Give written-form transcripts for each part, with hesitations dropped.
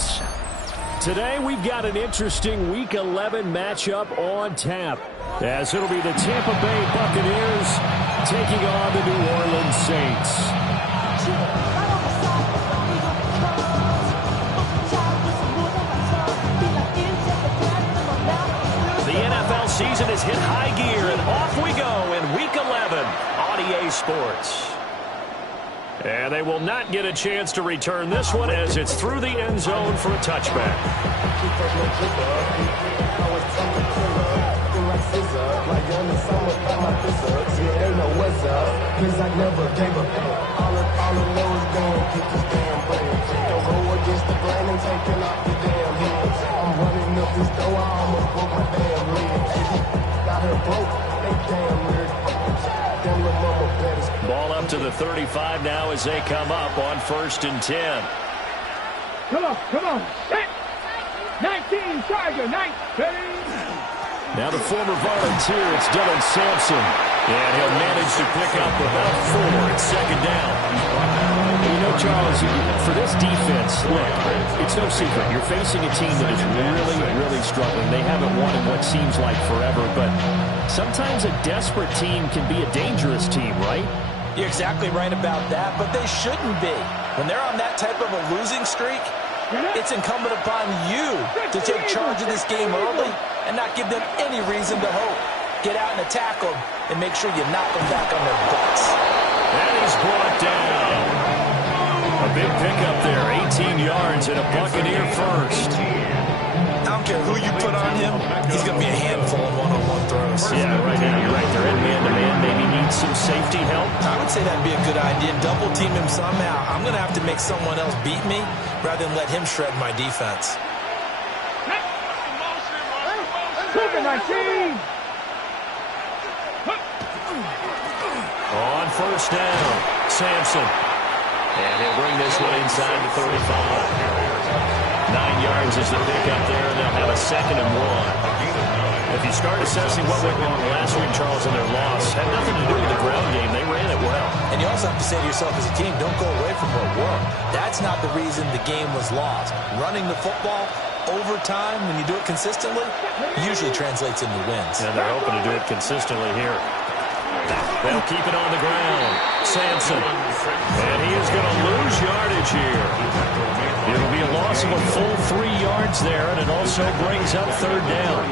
Rams. Today we've got an interesting Week 11 matchup on tap, as it'll be the Tampa Bay Buccaneers taking on the New Orleans Saints. The NFL season has hit high gear, and off we go in Week 11 on EA Sports. And they will not get a chance to return this one as it's through the end zone for a touchback. Ball up to the 35 now as they come up on 1st and 10. Come on, set. 19, Tiger, 19. Now the former volunteer, it's Dylan Sampson. And he'll manage to pick up about 4 at 2nd down. You know, Charles, for this defense, look, it's no secret. You're facing a team that is really struggling. They haven't won in what seems like forever, but sometimes a desperate team can be a dangerous team, right? You're exactly right about that, but they shouldn't be. When they're on that type of a losing streak, it's incumbent upon you to take charge of this game early and not give them any reason to hope. Get out and attack them and make sure you knock them back on their butts. And he's brought down. A big pickup there, 18 yards and a Buccaneer first. I don't care who you put on him, he's going to be a handful of one-on-one throws. Yeah, right now you're right. They're in man-to-man. Maybe need some safety help. I would say that'd be a good idea. Double team him somehow. I'm going to have to make someone else beat me rather than let him shred my defense. 19. On 1st down, Sampson. And he'll bring this one inside the 35. 9 yards is the pickup there, and they'll have a 2nd and 1. If you start assessing what went wrong last week, Charles, in their loss, had nothing to do with the ground game. They ran it well. And you also have to say to yourself as a team, don't go away from what worked. That's not the reason the game was lost. Running the football over time, when you do it consistently, usually translates into wins. And they're hoping to do it consistently here. They'll keep it on the ground. Sampson. And he is going to lose yardage here. It'll be a loss of a full 3 yards there, and it also brings up 3rd down.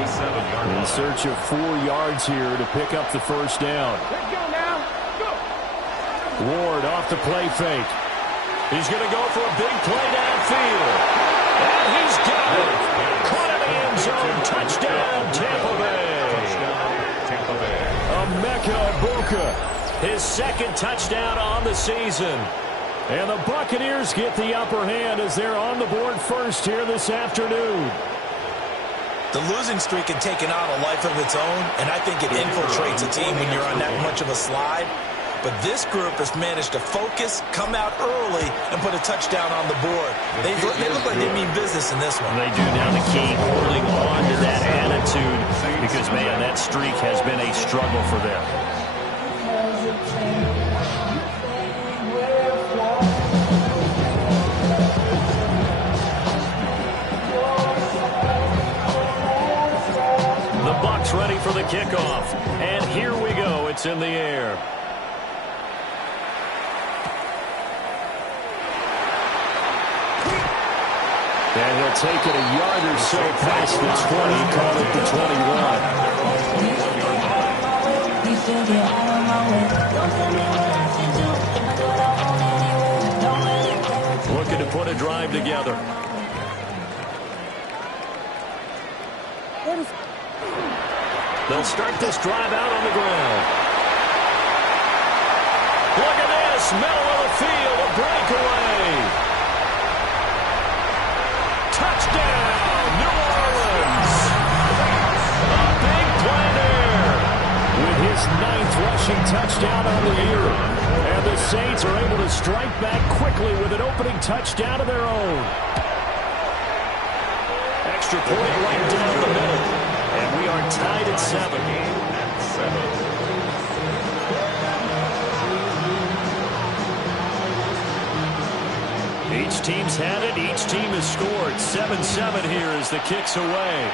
In search of 4 yards here to pick up the 1st down. Let's go now. Go. Ward off the play fake. He's going to go for a big play downfield. And he's got it. Caught in the end zone. Touchdown, Tampa Bay. Emeka Egbuka, his 2nd touchdown on the season. And the Buccaneers get the upper hand as they're on the board first here this afternoon. The losing streak had taken on a life of its own, and I think it infiltrates a team when you're on that much of a slide. But this group has managed to focus, come out early, and put a touchdown on the board. They look like they mean business in this one. They do. Now the key, holding on to that attitude, because, man, that streak has been a struggle for them. The Bucs ready for the kickoff. And here we go. It's in the air. And he'll take it a yard or so past the 20, call it the 21. Looking to put a drive together. They'll start this drive out on the ground. Look at this, middle of the field, a breakaway. Touchdown, New Orleans. A big play there with his 9th rushing touchdown on the year. And the Saints are able to strike back quickly with an opening touchdown of their own. Extra point right down the middle. And we are tied at 7. Each team's had it. Each team has scored. 7-7 here as the kick's away.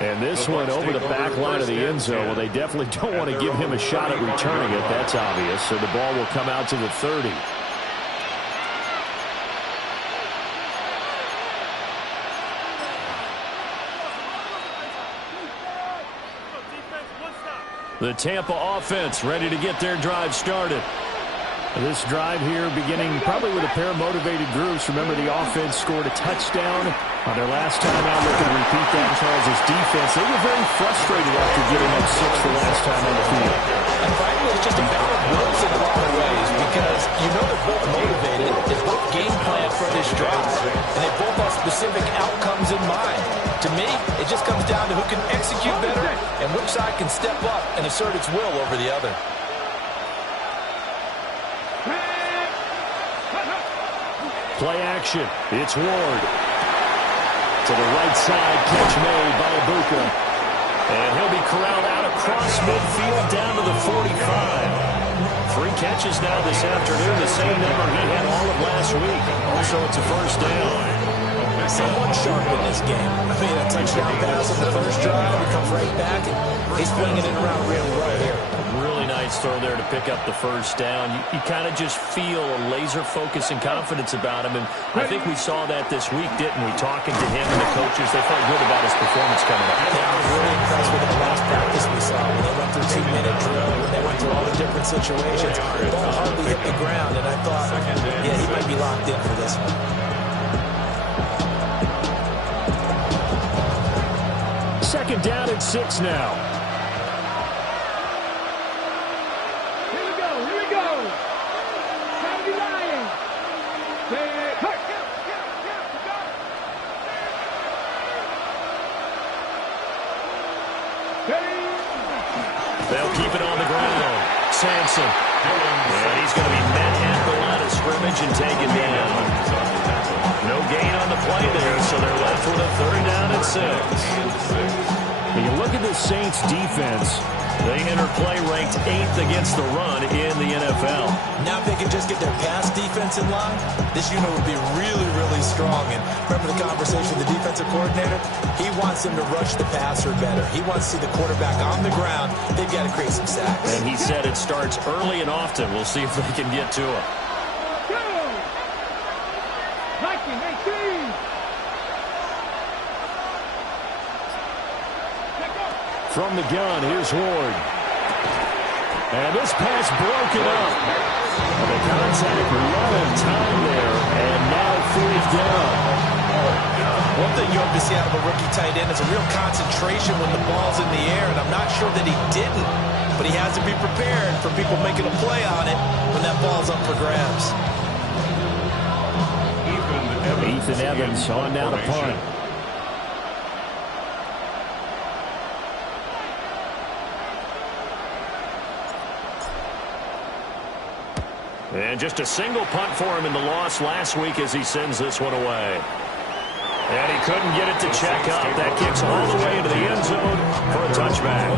And this one over the back line of the end zone. Well, they definitely don't want to give him a shot at returning it. That's obvious. So the ball will come out to the 30. The Tampa offense ready to get their drive started. This drive here beginning probably with a pair of motivated groups. Remember, the offense scored a touchdown on their last time out. Looking to repeat that in Charles' defense. They were very frustrated after giving up 6 the last time on the field. And finally, it's just a battle of wills in a lot of ways because you know they're both motivated. They both game plan for this drive, and they both have specific outcomes in mind. To me, it just comes down to who can execute better and which side can step up and assert its will over the other. Play action. It's Ward. To the right side, catch made by Ibuka. And he'll be corralled out across midfield down to the 45. 3 catches now this afternoon, the same number he had all of last week. Also, it's a first down. Someone sharp in this game. I mean, a touchdown pass on the first drive. He comes right back, and he's flinging it around really well here. Really nice throw there to pick up the first down. You kind of just feel a laser focus and confidence about him, and I think we saw that this week, didn't we? Talking to him and the coaches, they felt good about his performance coming up. Yeah, I was really impressed with the last practice we saw. When they went through 2-minute drill, when they went through all the different situations, the ball hardly hit the ground, and I thought, yeah, he might be locked in for this one. Second down and 6 now. Here we go. Here we go. Time to Lions. They'll keep it on the ground. Sampson. And he's going to be met at the line of scrimmage and taken down. No gain on the play there, so they're left with a 3rd down and 6. When you look at the Saints defense, they enter play ranked 8th against the run in the NFL. Now if they can just get their pass defense in line, this unit would be really, really strong. And remember the conversation with the defensive coordinator? He wants them to rush the passer better. He wants to see the quarterback on the ground. They've got to create some sacks. And he said it starts early and often. We'll see if they can get to him. From the gun, here's Ward. And this pass broken up. And the contact running time there, and now 4th down. One thing you hope to see out of a rookie tight end is a real concentration when the ball's in the air, and I'm not sure that he didn't, but he has to be prepared for people making a play on it when that ball's up for grabs. Ethan Evans on down to punt. And just a single punt for him in the loss last week as he sends this one away. And he couldn't get it to check up. That kicks all the way into the end zone for a touchback.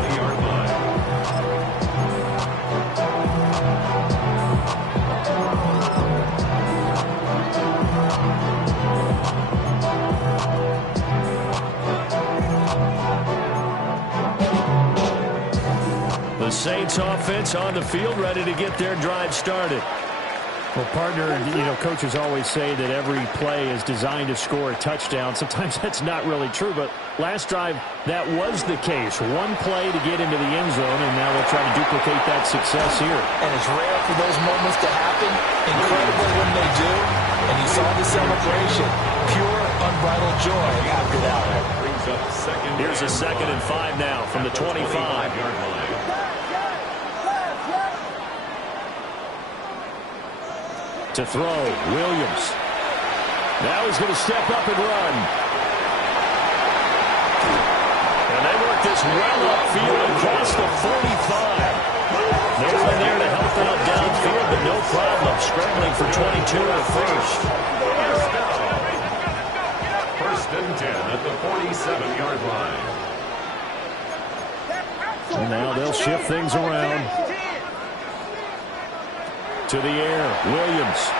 The Saints offense on the field ready to get their drive started. Well, partner, you know, coaches always say that every play is designed to score a touchdown. Sometimes that's not really true, but last drive, that was the case. One play to get into the end zone, and now they'll try to duplicate that success here. And it's rare for those moments to happen. Incredible when they do. And you saw the celebration. Pure, unbridled joy after that. Here's a 2nd and 5 now from the 25-yard line. To throw, Williams. Now he's going to step up and run. And they work this well upfield across the 45. No one there to help out downfield, but no problem. Scrambling for 22 at first. First and 10 at the 47-yard line. And now they'll shift things around. To the air, Williams.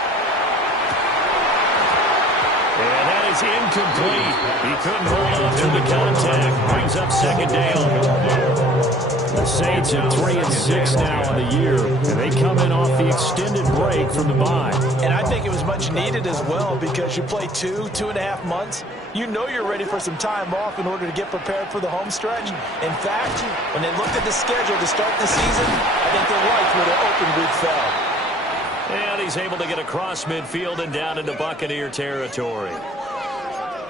is incomplete. He couldn't hold on to the contact. Brings up second down. The Saints are 3-6 now on the year, and they come in off the extended break from the bye. And I think it was much needed as well because you play 2.5 months. You know you're ready for some time off in order to get prepared for the home stretch. In fact, when they looked at the schedule to start the season, I think they liked where their open week fell. And he's able to get across midfield and down into Buccaneer territory.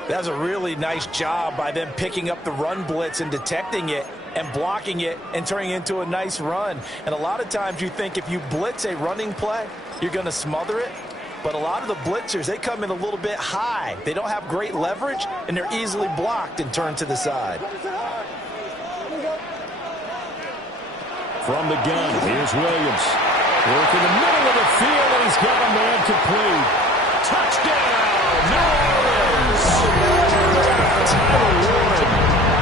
That was a really nice job by them picking up the run blitz and detecting it and blocking it and turning it into a nice run. And a lot of times you think if you blitz a running play, you're going to smother it. But a lot of the blitzers, they come in a little bit high. They don't have great leverage, and they're easily blocked and turned to the side. From the gun, here's Williams. Working the middle of the field, and he's got a man complete. Touchdown, New Orleans! Tyler Warren,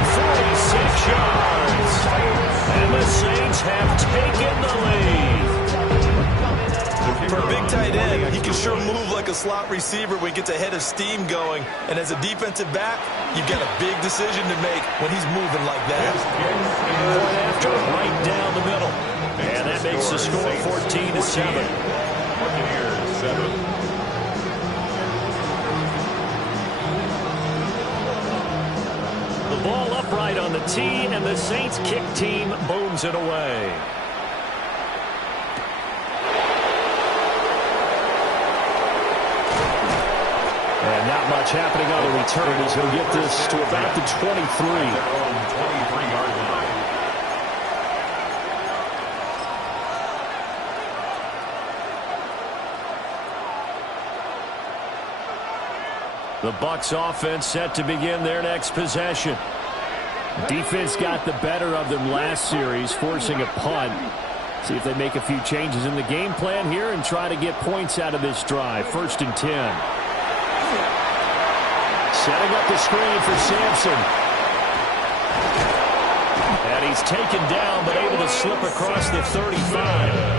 46 yards. And the Saints have taken the lead. For a big tight end, he can sure move like a slot receiver when he gets a head of steam going. And as a defensive back, you've got a big decision to make when he's moving like that. Point after, right down the middle. And that makes the score 14-7. Buccaneers 7. The ball upright on the tee, and the Saints kick team booms it away. And not much happening on the return as he'll get this to about the 23. Their own 23-yard line. The Bucs offense set to begin their next possession. Defense got the better of them last series, forcing a punt. See if they make a few changes in the game plan here and try to get points out of this drive. 1st and 10. Setting up the screen for Sampson. And he's taken down, but able to slip across the 35.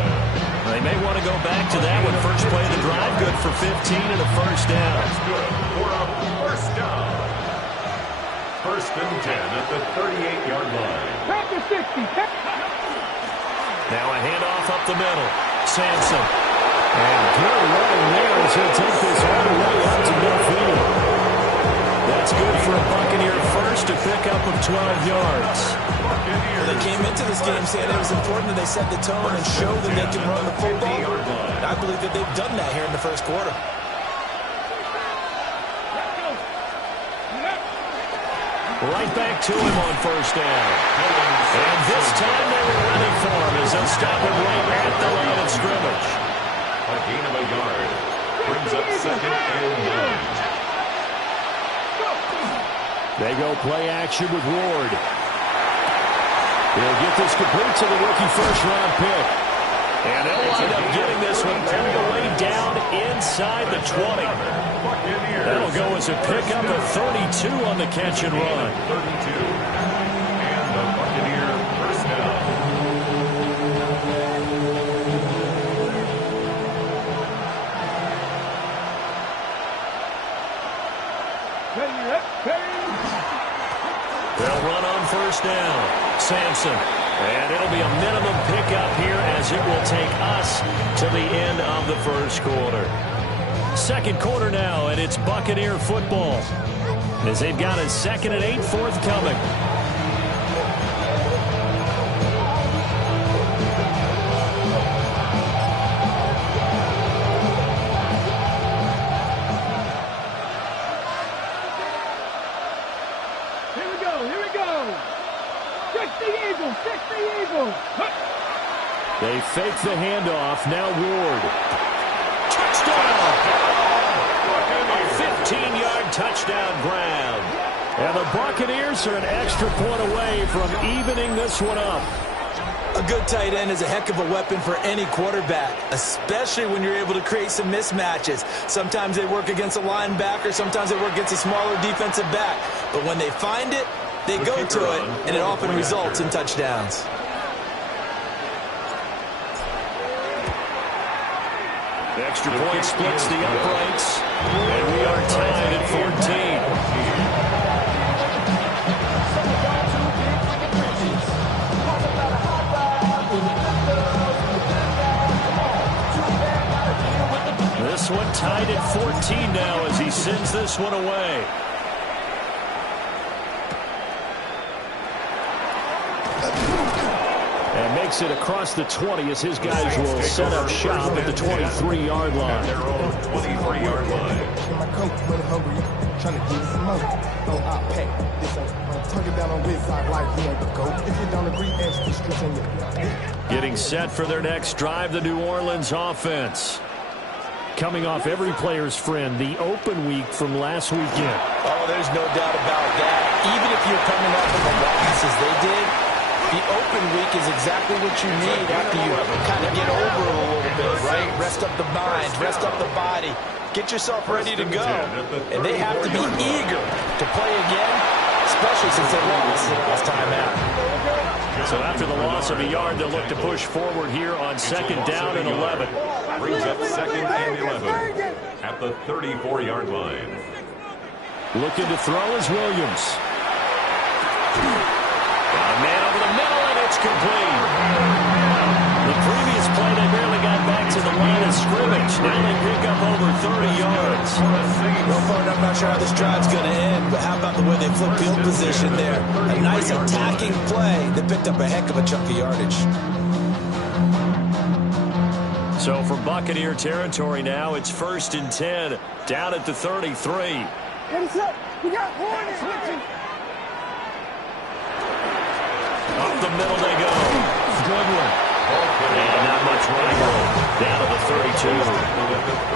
They may want to go back to that one. First play of the drive, good for 15 and a first down. That's good for a first down. 1st and 10 at the 38-yard line. Back to 60. Now a handoff up the middle. Sampson. And good running there as he'll take this all the way up to midfield. That's good for a Buccaneer first, to pick up of 12 yards. They came into this game saying it was important that they set the tone and show that they can run the football. And I believe that they've done that here in the first quarter. Right back to him on first down. And this time they were running for him as they'll stop him right at the line of scrimmage. A gain of a yard. Brings up 2nd and 9. They go play action with Ward. He'll get this complete to the rookie first-round pick. And they'll wind up getting this one all the way down inside the 20. That'll go as a pickup of 32 on the catch and run. 32. And the Buccaneer first down. They'll run on first down. Sampson. And it'll be a minimum pickup here as it will take us to the end of the first quarter. Second quarter now, and it's Buccaneer football as they've got a 2nd and 8 forthcoming. They fake the handoff. Now Ward. Touchdown! A 15-yard touchdown grab. And the Buccaneers are an extra point away from evening this one up. A good tight end is a heck of a weapon for any quarterback, especially when you're able to create some mismatches. Sometimes they work against a linebacker, sometimes they work against a smaller defensive back. But when they find it, they go to it, and it often results in touchdowns. Extra point splits the uprights, and we are tied at 14. this one tied at 14 now as he sends this one away. And makes it across the 20 as his guys will set up shop at the 23-yard line. Their own 23-yard line. My coach, money hungry, trying to give some money. Oh, I pay. This ain't tuck it down on this side like he ain't the goat. If you don't agree, ask the streets in your. Getting set for their next drive, the New Orleans offense. Coming off every player's friend, the open week from last weekend. Oh, there's no doubt about that. Even if you're coming off of a loss as they did, the open week is exactly what you need after you kind of get over it a little bit, right? Rest up the mind, rest up the body, get yourself ready to go. And they have to be eager to play again, especially since they lost last time out. So after the loss of a yard, they'll look to push forward here on second down and 11. Brings up second and 11 at the 34-yard line. Looking to throw is Williams. Got a man over the middle, and it's complete. The previous play, they barely got back to the line of scrimmage. Now they pick up over 30 yards. Well, Bart, I'm not sure how this drive's going to end, but how about the way they flip field position there? A nice attacking play that picked up a heck of a chunk of yardage. So from Buccaneer territory now, it's 1st and 10, down at the 33. Get us up. We got Hornets switching. Up the middle they go. Good one. And not much running room. Down to the 32.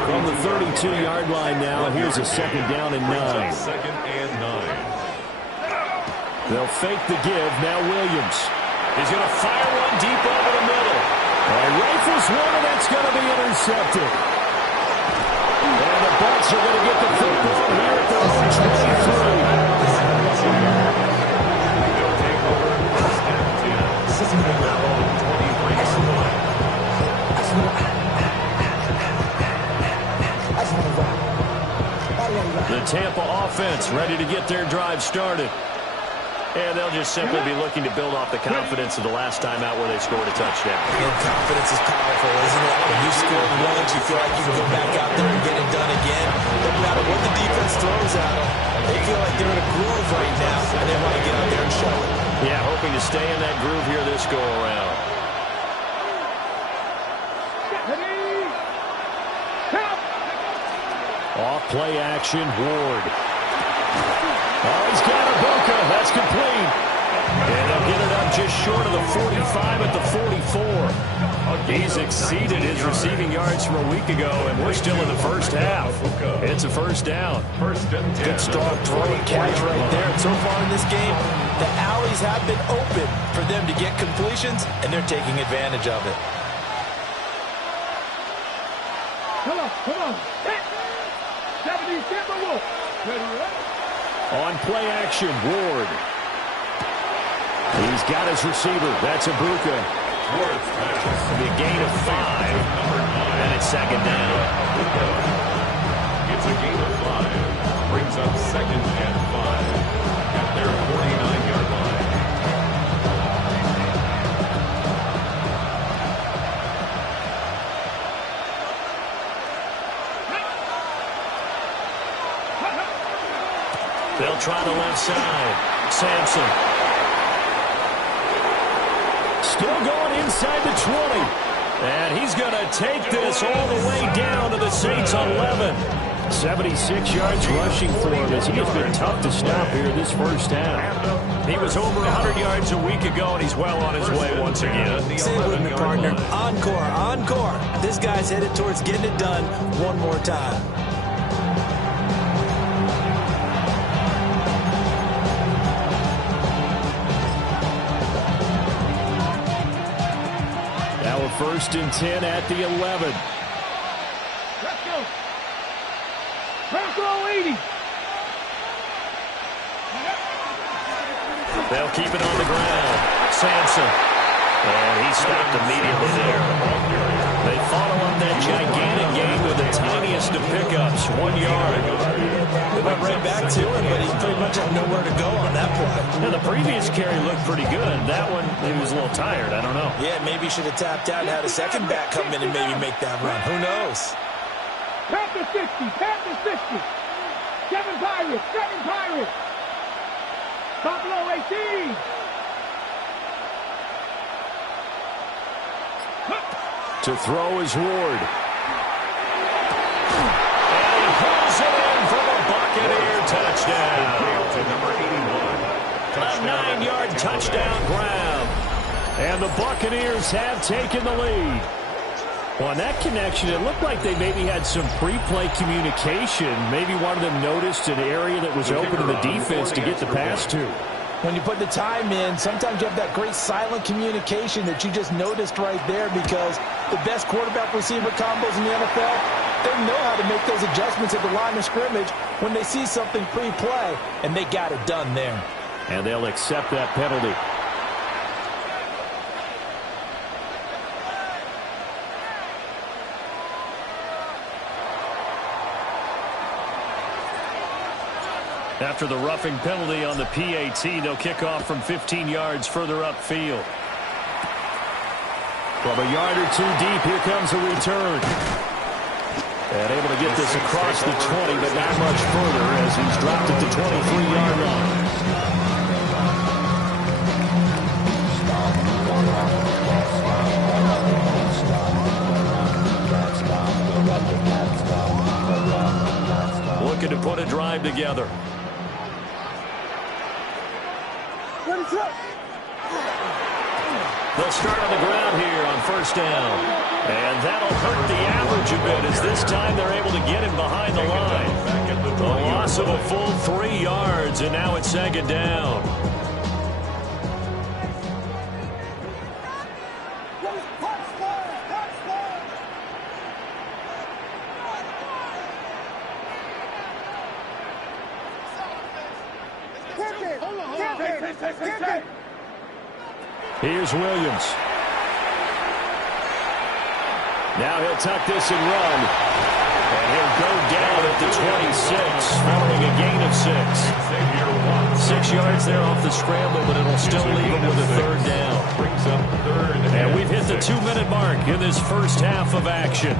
From the 32-yard line now, here's a second down and 9. Second and 9. They'll fake the give. Now Williams. He's going to fire one deep over the middle. And rifles one, and that's going to be intercepted. And the Bucs are going to get the football here at the 23. They'll take over first and 10. Their own 23-yard line. The Tampa offense ready to get their drive started. And they'll just simply be looking to build off the confidence of the last time out where they scored a touchdown. And confidence is powerful, isn't it? When you score once, you feel like you can go back out there and get it done again. No matter what the defense throws at them, they feel like they're in a groove right now, and they want to get out there and show it. Yeah, hoping to stay in that groove here this go-around. Off play action, Ward. Oh, he's got a Boca. That's complete. And they'll get it up just short of the 45 at the 44. He's exceeded his receiving yards from a week ago, and we're still in the first half. It's a first down. First and 10. Good strong throw and catch right there. And so far in this game, the alleys have been open for them to get completions, and they're taking advantage of it. Come on, come on. 70, Tampa Wolf. Ready, ready? On play action, Ward. He's got his receiver. That's Ibuka. Ward's pass. It'll be a gain of 5. And it's second down. It's a gain of 5. Brings up second and 5 at their 49-yard line. They'll try the left side. Sampson. Still going inside the 20. And he's going to take this all the way down to the Saints 11. 76 yards rushing for him as he has been tough to stop here this first half. He was over 100 yards a week ago, and he's well on his way once again. Say it with me, partner. Encore, encore. This guy's headed towards getting it done one more time. First and 10 at the 11. Let's go. Bronco 80. They'll keep it on the ground. Sampson. And he stopped immediately there. They follow up that gigantic gain with the tiniest of pickups, 1 yard. They went right back to him, but he pretty much had nowhere to go on that play. Now, the previous carry looked pretty good. That one, he was a little tired. I don't know. Yeah, maybe he should have tapped out and had a second back come in and maybe make that run. Who knows? Panther 60, Panther 60. 7 Pirates, 7 Pirates. Buffalo 18. To throw is Ward. And he pulls it in for the Buccaneer touchdown. To number 81. A 9-yard touchdown grab. And the Buccaneers have taken the lead. Well, on that connection, it looked like they maybe had some pre-play communication. Maybe one of them noticed an area that was open to the defense to get the pass to. When you put the time in, sometimes you have that great silent communication that you just noticed right there, because the best quarterback-receiver combos in the NFL, they know how to make those adjustments at the line of scrimmage when they see something pre-play, and they got it done there. And they'll accept that penalty. After the roughing penalty on the PAT, they'll kick off from 15 yards further upfield. From a yard or two deep, here comes a return. And able to get this across the 20, but not much further as he's dropped it to 23-yard line. Looking to put a drive together. They'll start on the ground here on first down. And that'll hurt the average a bit, as this time they're able to get him behind the line. A loss of a full 3 yards, and now it's second down. Here's Williams. Now he'll tuck this and run. And he'll go down at the 26, following a gain of 6. 6 yards there off the scramble, but it'll still leave him with a third down. And we've hit the 2-minute mark in this first half of action.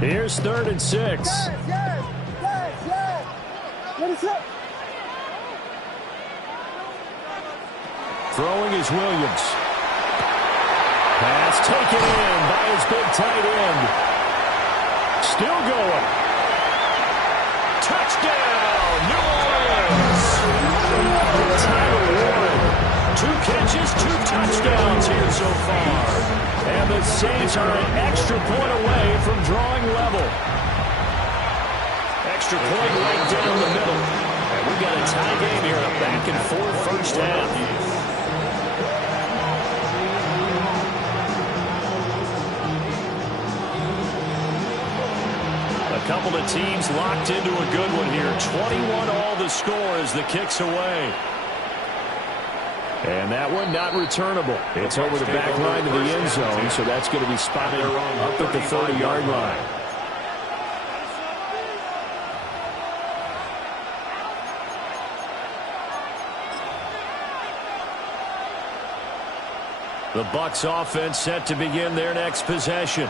Here's 3rd and 6. Throwing is Williams. Pass taken in by his big tight end. Still going. Touchdown, New Orleans. Tyler Warren. 2 catches, 2 touchdowns here so far. And the Saints are an extra point away from drawing level. Extra point right down the middle. And we've got a tie game here, a back-and-forth first half. A couple of teams locked into a good one here. 21 all the score as the kick's away. And that one not returnable. It's over the back line of the end zone, so that's going to be spotted up at the 30-yard line. The Bucs offense set to begin their next possession.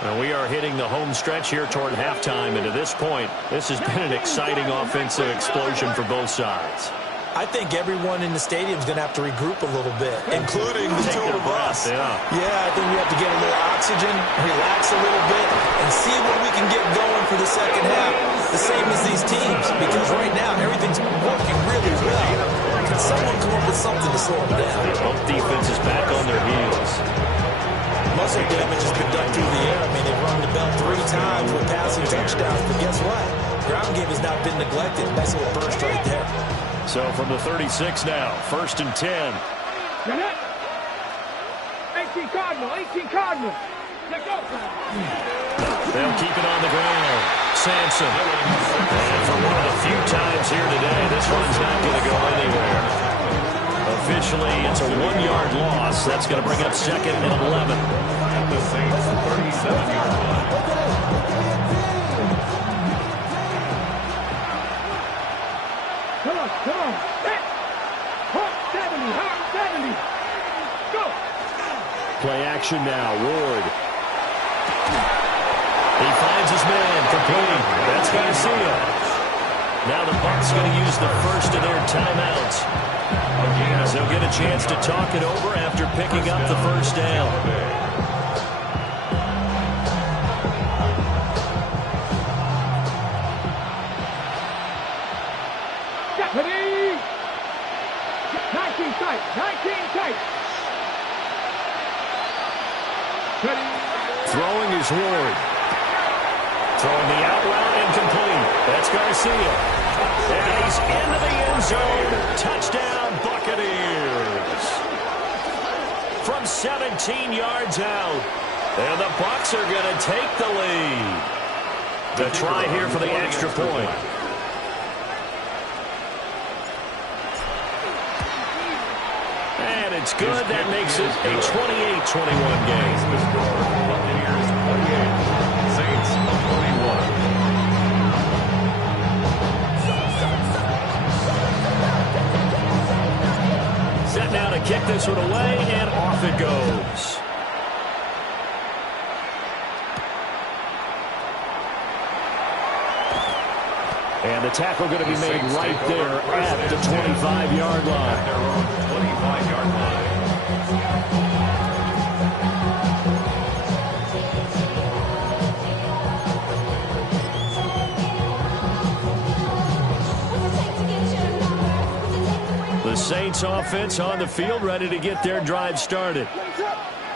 And we are hitting the home stretch here toward halftime, and to this point, this has been an exciting offensive explosion for both sides. I think everyone in the stadium is going to have to regroup a little bit, including the two of us. Yeah, I think we have to get a little oxygen, relax a little bit, and see what we can get going for the second half, the same as these teams, because right now everything's working really well. Can someone come up with something to slow them down? Both defenses back on their heels. Muscle damage has been done through the air. I mean, they've rung the bell 3 times with passing touchdowns, but guess what? Ground game has not been neglected. Nice little burst right there. So from the 36 now, 1st and 10. 18 Cardinal, 18 Cardinal. Let's go. They'll keep it on the ground. Sampson. And for one of the few times here today, this one's not going to go anywhere. Officially, it's a 1-yard loss. That's going to bring up 2nd and 11. At the Saints' 37-yard line. Come on. Hot 70, hot 70. Play action now. Ward. He finds his man. Complete. That's Garcia. Now the Bucs going to use the first of their timeouts. As they'll get a chance to talk it over after picking up the first down. Ready? 19 tight. 19 tight. Ready? Throwing is Ward. Throwing the out route, incomplete. That's Garcia. And he's into the end zone. Touchdown, Buccaneers. From 17 yards out. And the Bucs are going to take the lead. The try here for the extra point. And it's good. That makes it a 28-21 game. Buccaneers 28, Saints 21. Set now to kick this one away, and off it goes. And the tackle going to be made right there at the 25-yard line. Their own 25-yard line. The Saints offense on the field, ready to get their drive started.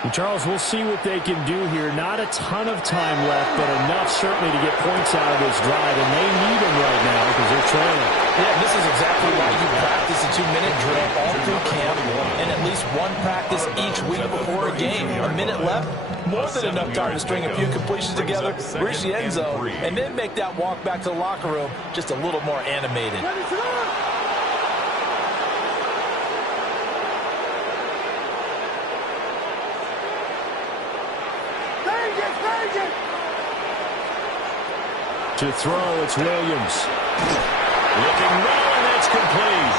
And Charles, we'll see what they can do here. Not a ton of time left, but enough certainly to get points out of this drive, and they need them right now because they're trailing. Yeah, this is exactly why you practice a 2-minute drill all through camp and at least one practice each week before a game. A minute left, more than enough time to string a few completions together, reach the end zone, and then make that walk back to the locker room just a little more animated. To throw, it's Williams. Looking low, and that's complete.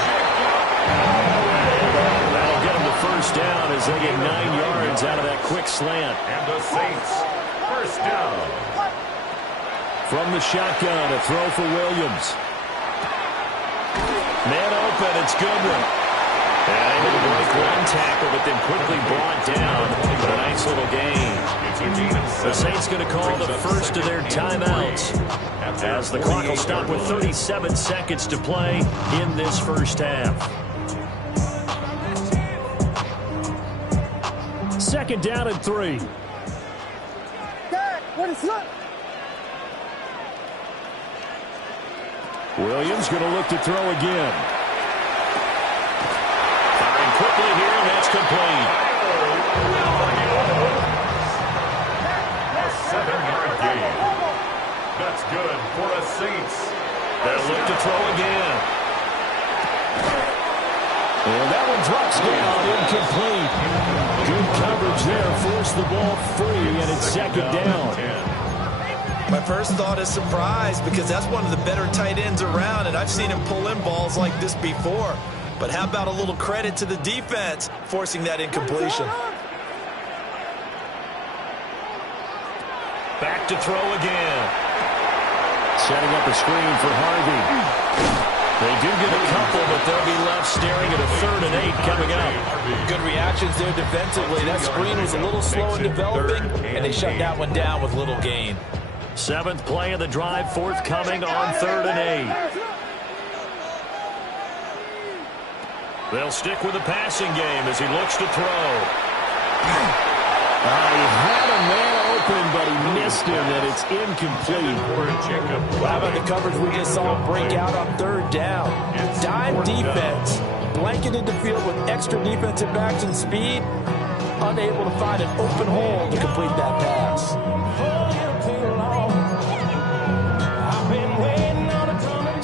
That'll get them the first down as they get 9 yards out of that quick slant. And the Saints, first down. From the shotgun, a throw for Williams. Man open, it's Goodwin. And able to break one tackle, but then quickly brought down. But a nice little gain. The Saints going to call the first of their timeouts, as the clock will stop with 37 seconds to play in this first half. Second down and 3. Williams going to look to throw again. Firing quickly here, and that's complete. A 7-yard gain. That's good for the Saints. They'll look to throw again. And that one drops down, incomplete. Good coverage there, forced the ball free, and it's second down. My first thought is surprise, because that's one of the better tight ends around, and I've seen him pull in balls like this before. But how about a little credit to the defense forcing that incompletion? Back to throw again. Setting up a screen for Harvey. They do get a couple, but they'll be left staring at a 3rd and 8 coming up. Good reactions there defensively. That screen was a little slow in developing, and they shut that one down with little gain. 7th play of the drive forthcoming on 3rd and 8. They'll stick with the passing game as he looks to throw. He had a man open, but he missed him, and it's incomplete. How about the coverage we just saw break out on 3rd down? Dime defense, blanketed the field with extra defensive backs and speed, unable to find an open hole to complete that pass.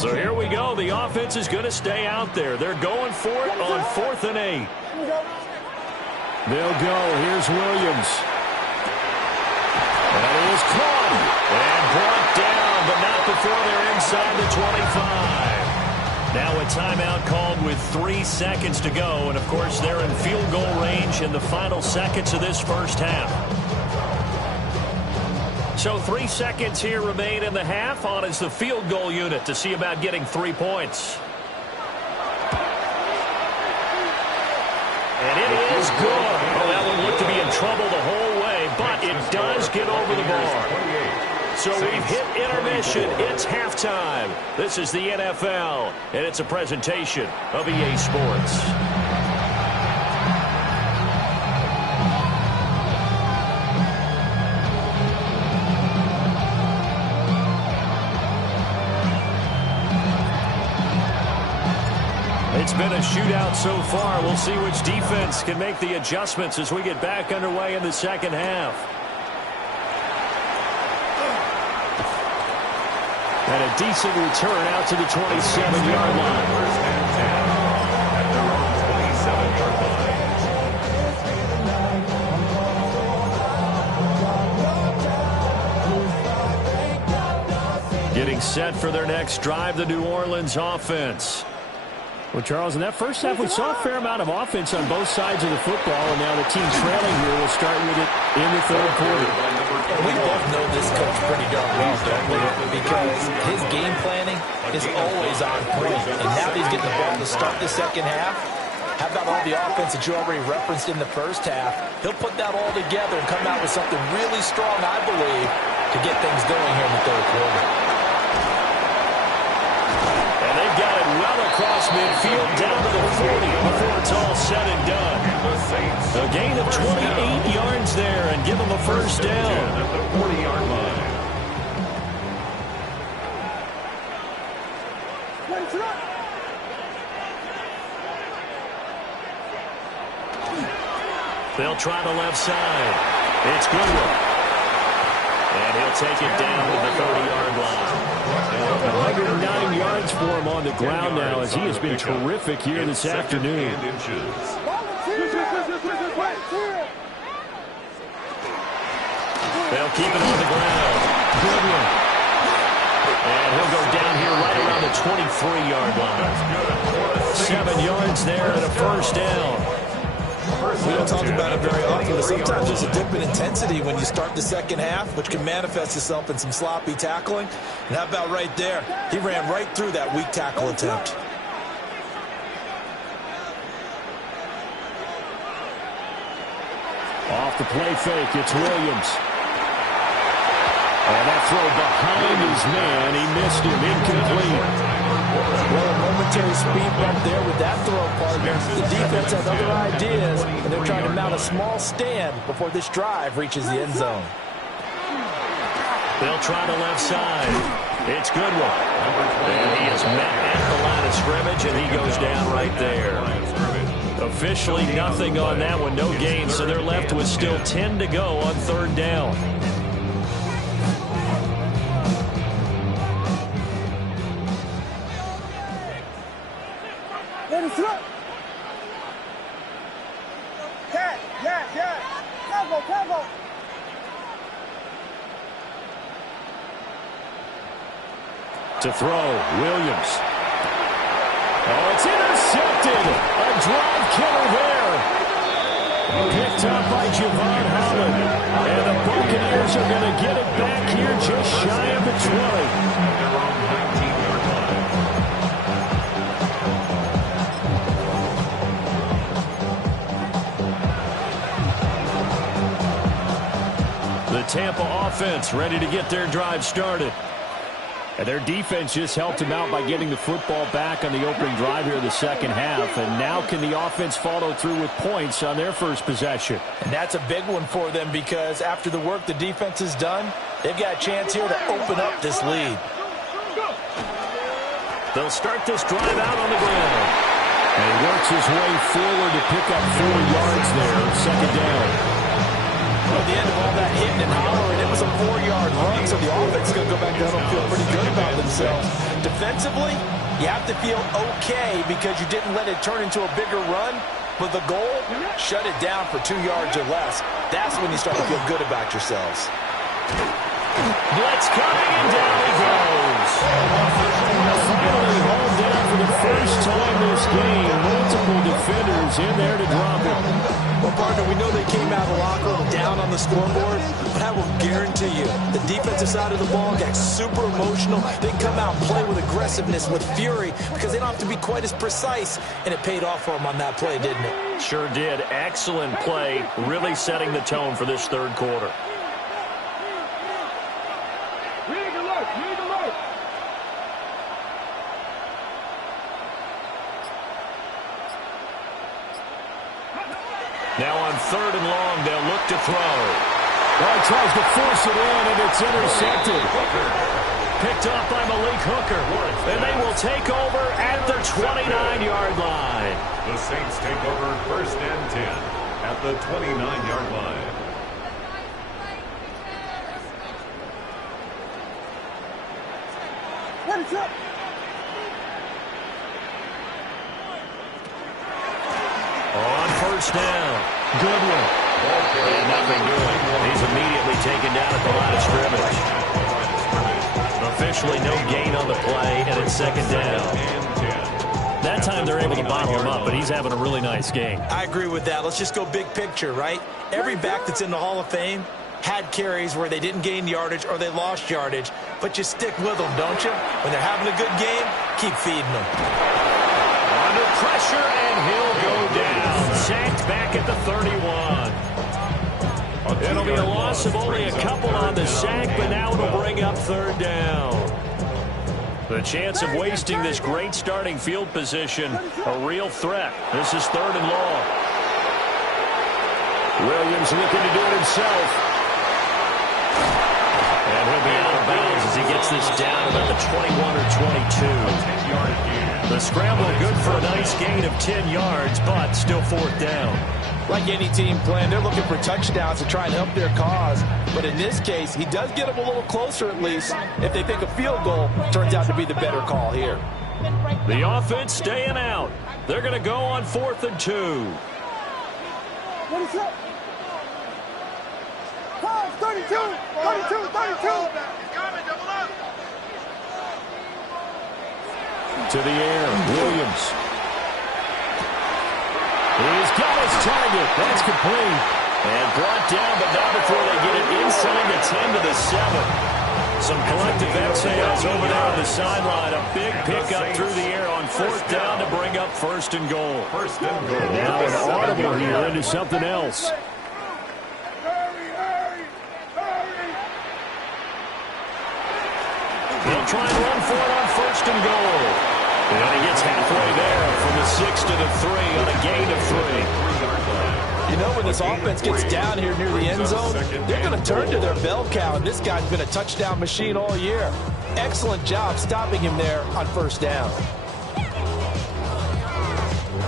So here we go. The offense is going to stay out there. They're going for it on 4th and 8. They'll go. Here's Williams. And he is caught and brought down, but not before they're inside the 25. Now a timeout called with 3 seconds to go. And, of course, they're in field goal range in the final seconds of this first half. So 3 seconds here remain in the half. On is the field goal unit to see about getting 3 points. And it is good. Oh, that one looked to be in trouble the whole way, but it does get over the bar. So we've hit intermission. It's halftime. This is the NFL, and it's a presentation of EA Sports. It's been a shootout so far. We'll see which defense can make the adjustments as we get back underway in the second half. And a decent return out to the 27-yard line. First and 10 at their own 27-yard line. Getting set for their next drive, the New Orleans offense. Well, Charles, in that first half, we saw a fair amount of offense on both sides of the football, and now the team trailing here will start with it in the third quarter. We both know this coach pretty darn well, don't we? Because his game planning is always on point. And now he's getting the ball to start the second half. How about all the offense that you already referenced in the first half? He'll put that all together and come out with something really strong, I believe, to get things going here in the third quarter. And they've got it well across midfield down to the 40 before it's all said and done. A gain of 28 yards there and give them a first down. At the 40-yard line. They'll try the left side. It's Goodwin. And he'll take it down to the 30-yard line. 109 yards for him on the ground now as he has been terrific here this afternoon. They'll keep it on the ground. Goodwin. And he'll go down here right around the 23-yard line. 7 yards there and a first down. We don't talk about it very often, but sometimes there's a dip in intensity when you start the second half, which can manifest itself in some sloppy tackling. And how about right there? He ran right through that weak tackle attempt. Off the play fake, it's Williams. And that throw behind his man, he missed him, incomplete. Well, a momentary speed bump there with that throw, partner. The defense has other ideas, and they're trying to mount a small stand before this drive reaches the end zone. They'll try the left side. It's Goodwin. And he is met at the line of scrimmage, and he goes down right there. Officially nothing on that one, no gain, so they're left with still 10 to go on third down. To throw, Williams. Oh, it's intercepted. A drive killer there. Picked up by Javon Holland. And the Buccaneers are going to get it back here just shy of the 20. The Tampa offense ready to get their drive started. And their defense just helped them out by getting the football back on the opening drive here in the second half. And now can the offense follow through with points on their first possession? And that's a big one for them because after the work the defense has done, they've got a chance here to open up this lead. They'll start this drive out on the ground. And he works his way forward to pick up 4 yards there, second down. At the end of all that hitting and hollering, it was a 4-yard run, so the offense is going to go back down and feel pretty good about themselves. Defensively, you have to feel okay because you didn't let it turn into a bigger run, but the goal, shut it down for 2 yards or less. That's when you start to feel good about yourselves. Blitz coming, and down he goes. Finally hauled down for the first time this game, multiple defenders in there to drop it. Well, partner, we know they came out of the locker room down on the scoreboard, but I will guarantee you the defensive side of the ball got super emotional. They come out and play with aggressiveness, with fury, because they don't have to be quite as precise, and it paid off for them on that play, didn't it? Sure did. Excellent play, really setting the tone for this third quarter. Now on third and long, they'll look to throw. Well, he tries to force it in, and it's intercepted. Picked off by Malik Hooker. And they will take over at the 29-yard line. The Saints take over first and 10 at the 29-yard line. What is up? On first down. Goodwin. And nothing doing. He's immediately taken down at the line of scrimmage. Officially no gain on the play, and it's second down. That time they're able to bottle him up, but he's having a really nice game. I agree with that. Let's just go big picture, right? Every back that's in the Hall of Fame had carries where they didn't gain yardage or they lost yardage, but you stick with them, don't you? When they're having a good game, keep feeding them. Under pressure, and he'll go down. Sacked back at the 31. It'll be a loss of only a couple on the sack, but now it'll bring up third down. The chance of wasting this great starting field position, a real threat. This is third and long. Williams looking to do it himself. And he'll be out of bounds as he gets this down about the 21 or 22. The scramble good for a nice gain of 10 yards, but still fourth down. Like any team playing, they're looking for touchdowns to try and help their cause. But in this case, he does get them a little closer at least. If they think a field goal turns out to be the better call here. The offense staying out. They're going to go on 4th and 2. What is up? 32, 32, 32. To the air, Williams. He's got his target. That's complete. And brought down, but not before they get it inside the 10 to the 7. Some collective exhales over there on the sideline. A big pickup through the air on 4th down to bring up first and goal. First and goal. Now an audible here into something else. He'll try and run for it on first and goal. And he gets halfway there from the 6 to the 3 on a gain of 3. You know, when this offense gets down here near the end zone, they're going to turn to their bell cow, and this guy's been a touchdown machine all year. Excellent job stopping him there on first down.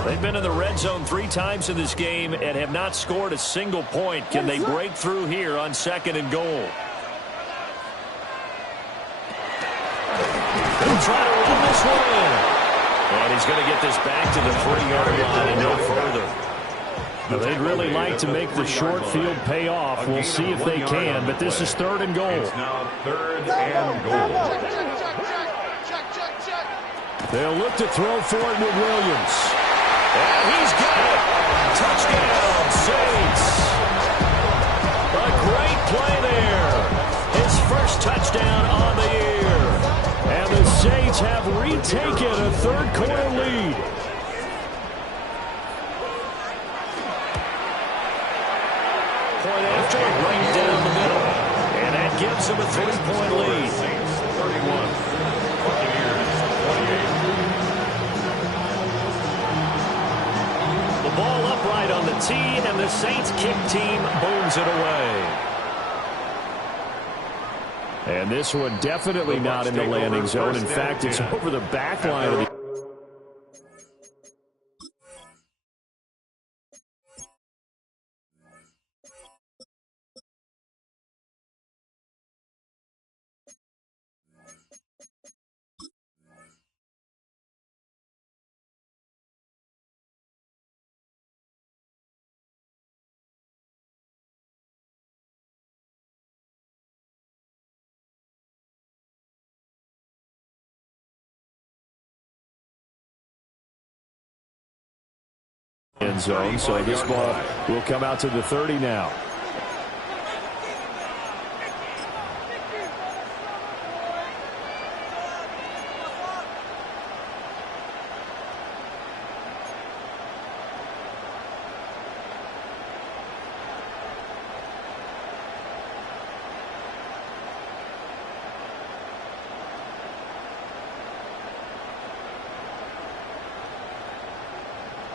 They've been in the red zone 3 times in this game and have not scored a single point. Can they break through here on 2nd and goal? They'll try to run this one in. And he's going to get this back to the 3-yard line and no further. Now, they'd really like to make the short field pay off. We'll see if they can, but this is 3rd and goal. It's now 3rd and goal. They'll look to throw for it with Williams. And he's got it. Touchdown, Saints. A great play there. His first touchdown on the year. And the Saints have retaken a third-quarter lead. Point after, right down the middle. And that gives them a 3-point lead. 31. Buccaneers 28. The ball upright on the tee, and the Saints kick team booms it away. And this one definitely not in the landing zone. In fact, it's over the back line of the End zone, so this ball will come out to the 30 now.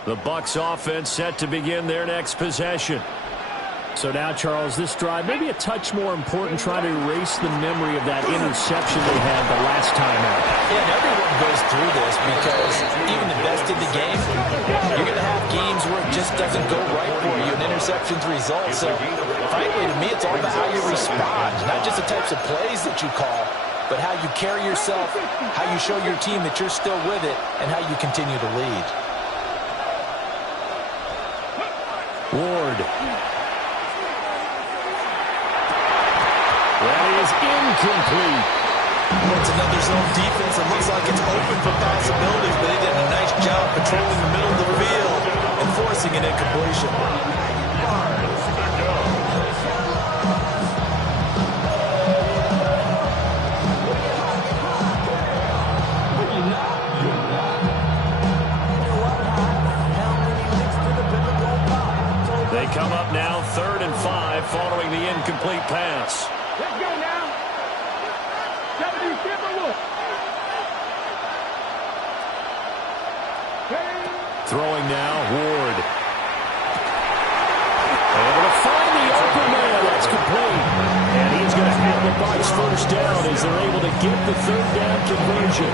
The Bucs offense set to begin their next possession. So now, Charles, this drive maybe a touch more important, trying to erase the memory of that interception they had the last time out. Yeah, and everyone goes through this because even the best in the game, you're going to have games where it just doesn't go right for you, and interceptions result. So, frankly, to me, it's all about how you respond, not just the types of plays that you call, but how you carry yourself, how you show your team that you're still with it, and how you continue to lead. Ward. That is incomplete. It's another zone defense. It looks like it's open for possibilities, but they did a nice job patrolling the middle of the field and forcing an incompletion. They come up now 3rd and 5 following the incomplete pass. Let's go now. Throwing now, Ward. Able to find the open man. That's complete. And he's going to have the Bucs first down as they're able to get the 3rd down conversion.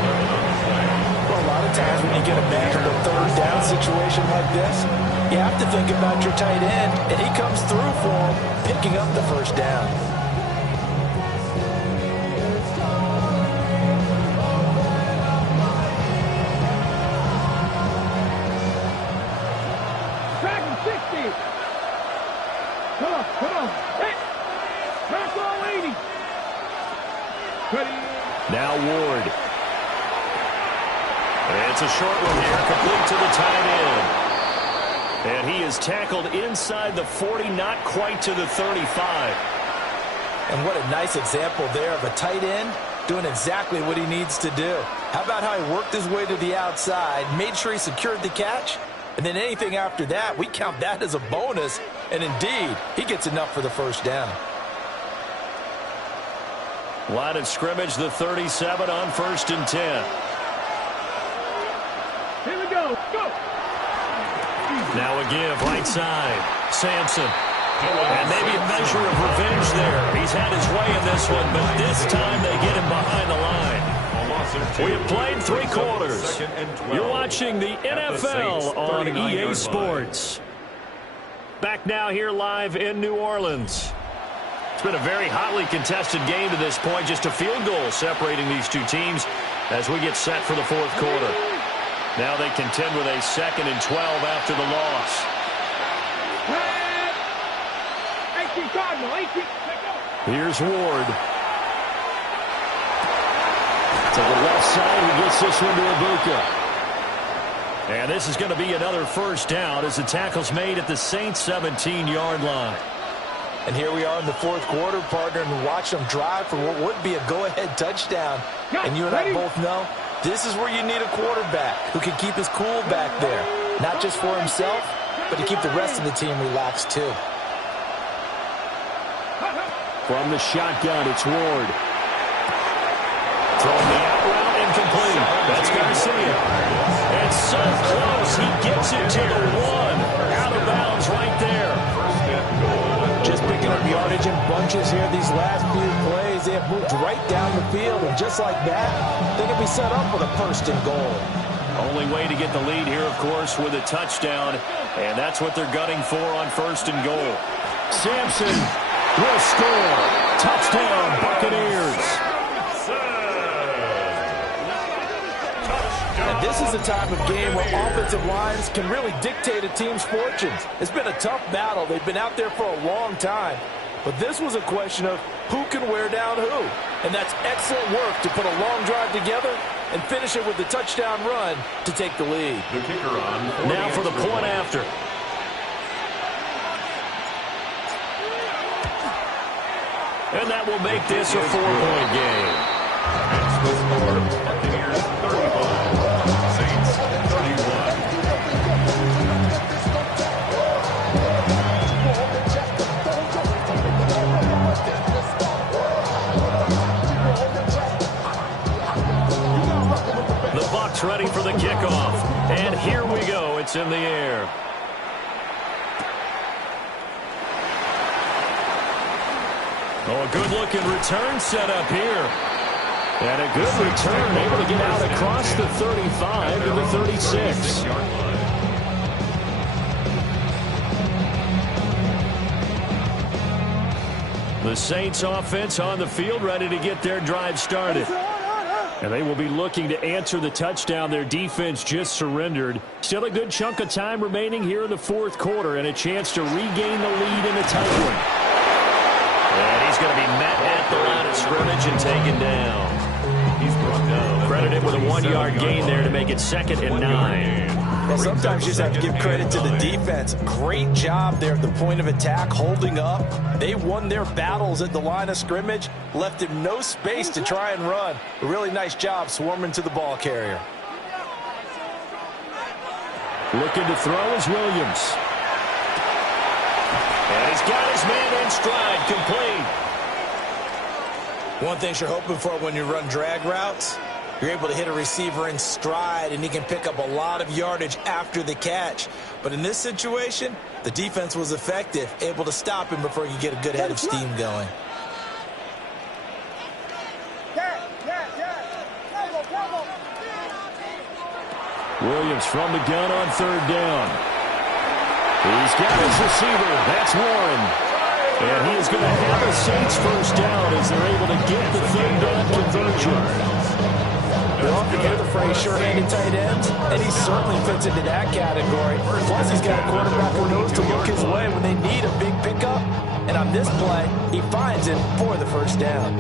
Well, a lot of times when you get a magical 3rd down situation like this, you have to think about your tight end, and he comes through for him, picking up the first down. Second 60. Come on. Hey, back all 80. Ready. Now Ward. And it's a short one here, complete to the tight end. And he is tackled inside the 40, not quite to the 35. And what a nice example there of a tight end doing exactly what he needs to do. How about how he worked his way to the outside, made sure he secured the catch, and then anything after that, we count that as a bonus. And indeed, he gets enough for the first down. Line of scrimmage, the 37 on 1st and 10. Here we go. Go. Now a give, right side. Sampson. And maybe a measure of revenge there. He's had his way in this one, but this time they get him behind the line. We have played 3 quarters. You're watching the NFL on EA Sports. Back now here live in New Orleans. It's been a very hotly contested game to this point. Just a field goal separating these two teams as we get set for the 4th quarter. Now they contend with a 2nd and 12 after the loss. 18 Cardinal, 18. Here's Ward. To the left side, he gets this one to Ibuka. And this is going to be another first down as the tackle's made at the Saints' 17-yard line. And here we are in the 4th quarter, partner, and watch them drive for what would be a go-ahead touchdown. And you and I both know this is where you need a quarterback who can keep his cool back there. Not just for himself, but to keep the rest of the team relaxed too. From the shotgun, it's Ward. Throwing the out route, incomplete. That's Garcia. And so close, he gets it to the 1. Out of bounds right there. Just picking up yardage in bunches here these last few plays. They have moved right down the field, and just like that, they can be set up with a 1st and goal. Only way to get the lead here, of course, with a touchdown, and that's what they're gunning for on 1st and goal. Sampson will score. Touchdown, Buccaneers. And this is a time of game where offensive lines can really dictate a team's fortunes. It's been a tough battle. They've been out there for a long time. But this was a question of who can wear down who. And that's excellent work to put a long drive together and finish it with the touchdown run to take the lead. The kicker on. Now for the point after. And that will make this a 4-point game. That's the score. Buccaneers 35. Saints 31. The Bucs ready for the kickoff. And here we go. It's in the air. Oh, a good-looking return set up here. And a good return, able to get out across the 35 to the 36. The Saints offense on the field, ready to get their drive started. And they will be looking to answer the touchdown their defense just surrendered. Still a good chunk of time remaining here in the fourth quarter and a chance to regain the lead in a tight one. And he's going to be met at the line of scrimmage and taken down. He's brought down. Credited with a 1-yard gain there to make it 2nd and 9. Well, sometimes you just have to give credit to the defense. Great job there at the point of attack, holding up. They won their battles at the line of scrimmage, left him no space to try and run. A really nice job swarming to the ball carrier. Looking to throw is Williams. And he's got his man in stride, complete. One thing you're hoping for when you run drag routes, you're able to hit a receiver in stride, and he can pick up a lot of yardage after the catch. But in this situation, the defense was effective, able to stop him before he could get a good head of steam going. Williams from the gun on 3rd down. He's got his receiver. That's Warren. And he is going to have a Saints first down as they're able to get the 3rd down conversion. We often hear the phrase sure-handed tight ends, and he certainly fits into that category. Plus, he's got a quarterback who knows to look his way when they need a big pickup. And on this play, he finds him for the first down.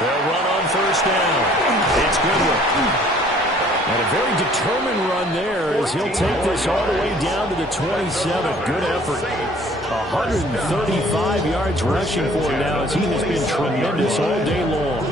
They'll run on first down. It's Goodwin. And a very determined run there as he'll take this all the way down to the 27. Good effort. 135 yards rushing for him now as he has been tremendous all day long.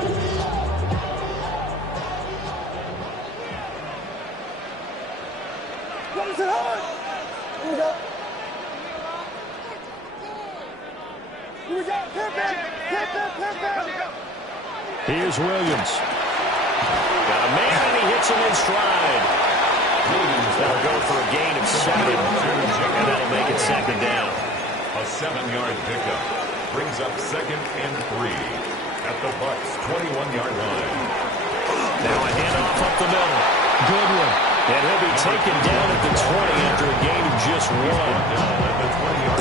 Here's Williams. Got a man, and he hits him in stride. That'll go for a gain of 7, and that'll make it 2nd down. A 7-yard pickup brings up 2nd and 3 at the Bucs' 21-yard line. Now a handoff up the middle. Goodwin. And he'll be taken down at the 20 after a gain of just 1.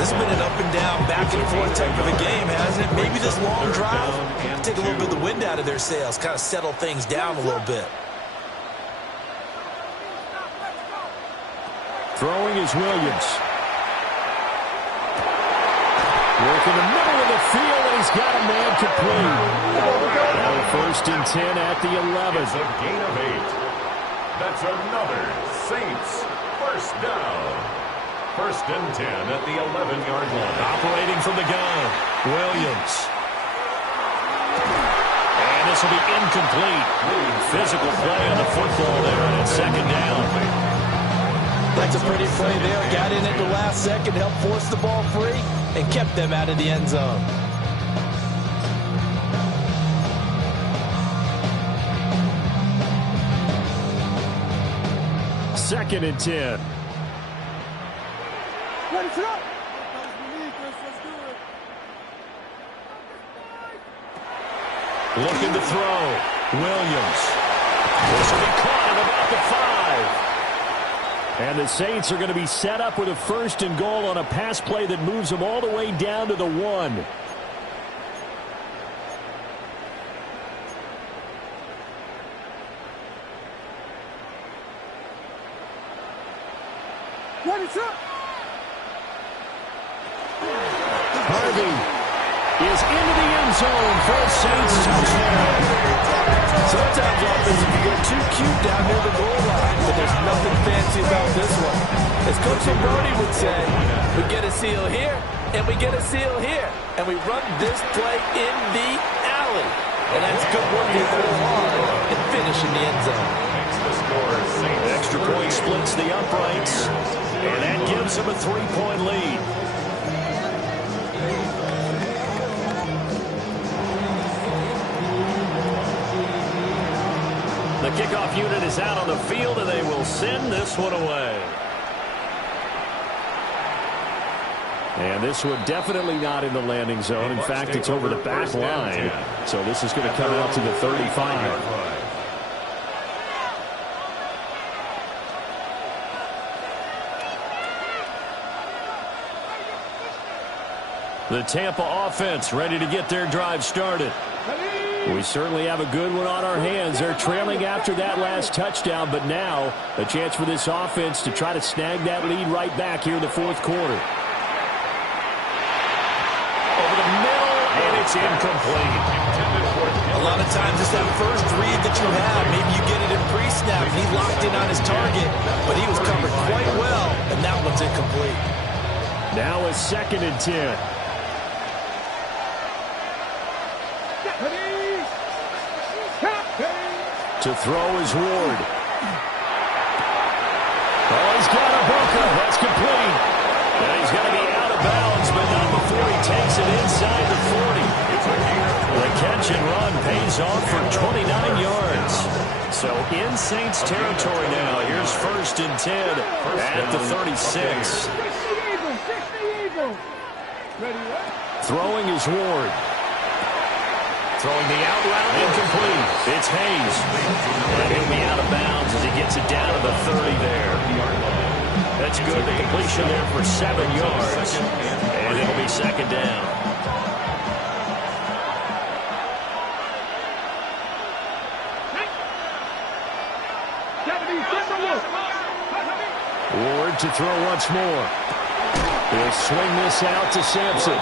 This has been an up-and-down, back-and-forth type of a game, hasn't it? Maybe this long drive take a little bit of the wind out of their sails, kind of settle things down a little bit. Throwing is Williams. Working the middle of the field, and he's got a man complete. Now 1st and 10 at the 11. It's a gain of 8. That's another Saints first down. 1st and 10 at the 11-yard line. Operating from the gun, Williams. And this will be incomplete. Physical play on the football there, and it's 2nd down. That's a pretty play there. Got in at the last second, helped force the ball free, and kept them out of the end zone. Second and 10. Looking to throw. Williams. This will be caught at about the 5. And the Saints are going to be set up with a 1st and goal on a pass play that moves them all the way down to the 1. Harvey is into the end zone for a Saints touchdown. Sometimes offenses can get too cute down near the goal line, but there's nothing fancy about this one. As Coach Brody would say, we get a seal here, and we get a seal here, and we run this play in the alley. And that's good work to go hard and finish in the end zone. Extra point splits the uprights, and that gives them a 3-point lead. The kickoff unit is out on the field, and they will send this one away. And this one definitely not in the landing zone. In fact, it's over the back line. So this is going to come out to the 35. The Tampa offense ready to get their drive started. We certainly have a good one on our hands. They're trailing after that last touchdown, but now a chance for this offense to try to snag that lead right back here in the fourth quarter. Over the middle, and it's incomplete. A lot of times it's that first read that you have. Maybe you get it in pre-snap, and he's locked in on his target, but he was covered quite well, and that one's incomplete. Now a 2nd and 10. To throw is Ward. Oh, he's got a bunker. That's complete. And he's going to be out of bounds, but not before he takes it inside the 40. The catch and run pays off for 29 yards. So in Saints territory now. Here's 1st and 10 at the 36. Throwing is Ward. Throwing the out route, incomplete. It's Hayes. And he'll be out of bounds as he gets it down to the 30 there. That's good. The completion there for 7 yards. And it'll be 2nd down. Ward to throw once more. He'll swing this out to Sampson.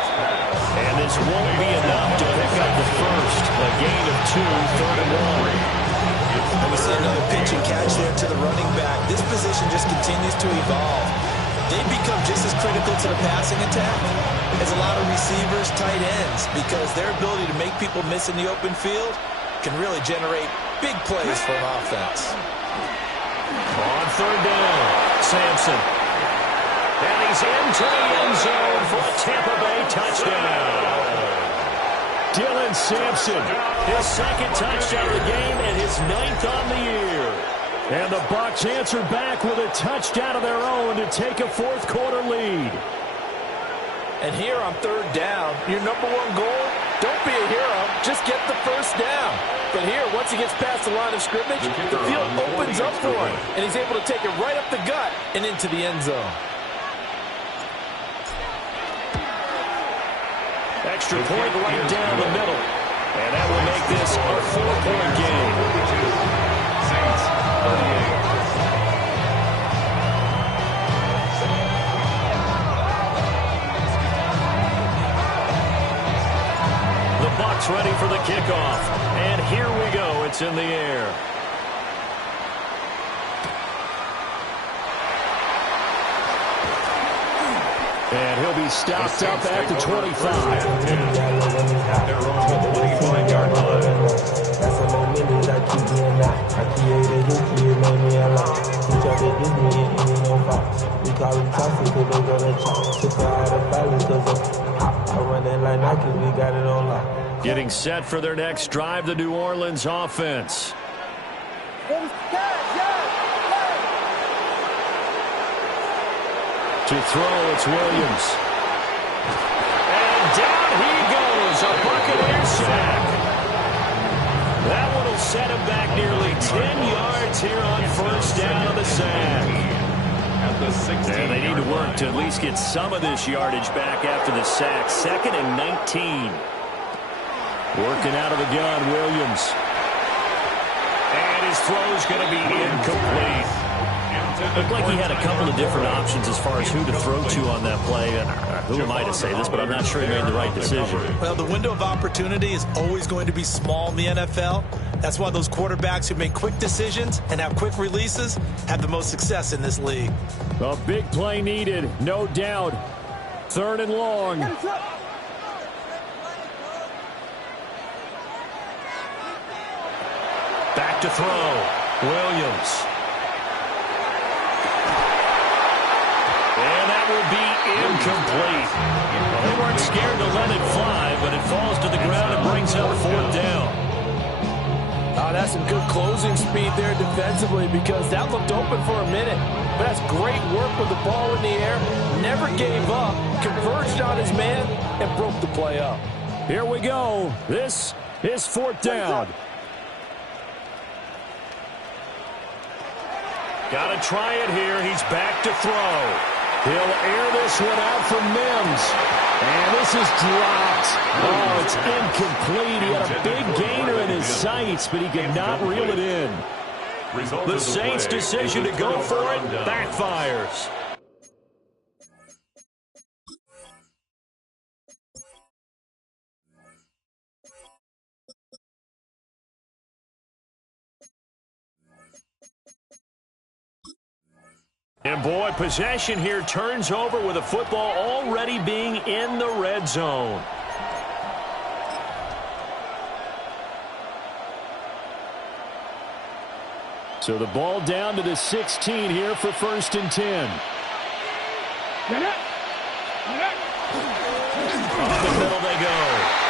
And this won't be enough to pick up the first. A gain of 2, 3rd and 1. And we see another pitch and catch there to the running back. This position just continues to evolve. They've become just as critical to the passing attack as a lot of receivers, tight ends, because their ability to make people miss in the open field can really generate big plays for an offense. On 3rd down, Sampson. And he's into the end zone for a Tampa Bay touchdown. Dylan Sampson, his 2nd touchdown of the game and his 9th on the year. And the Bucs answer back with a touchdown of their own to take a fourth quarter lead. And here on 3rd down, your number one goal, don't be a hero, just get the first down. But here, once he gets past the line of scrimmage, the field opens up for him, and he's able to take it right up the gut and into the end zone. Extra point right down the middle. And that will make this a 4-point game. The Bucs ready for the kickoff. And here we go. It's in the air. And he'll be stopped up at the 25. Their own 25-yard line. Getting set for their next drive, the New Orleans offense. To throw, it's Williams. And down he goes, a Buccaneer sack. That one will set him back nearly 10 yards here on 1st down on the sack. And they need to work to at least get some of this yardage back after the sack. 2nd and 19. Working out of the gun, Williams. And his throw's going to be incomplete. Looked like he had a couple of different options as far as who to throw to on that play. And who am I to say this, but I'm not sure he made the right decision. Well, the window of opportunity is always going to be small in the NFL. That's why those quarterbacks who make quick decisions and have quick releases have the most success in this league. A big play needed, no doubt. 3rd and long. Back to throw. Williams. And that will be incomplete. Well, they weren't scared to let it fly, but it falls to the ground and brings up 4th down. Oh, that's some good closing speed there defensively because that looked open for a minute. But that's great work with the ball in the air. Never gave up, converged on his man, and broke the play up. Here we go. This is 4th down. Got to try it here. He's back to throw. He'll air this one out for Mims. And this is dropped. Oh, it's incomplete. He had a big gainer in his sights, but he could not reel it in. The Saints' decision to go for it backfires. And boy, possession here turns over with the football already being in the red zone. So the ball down to the 16 here for 1st and 10. Up the middle they go.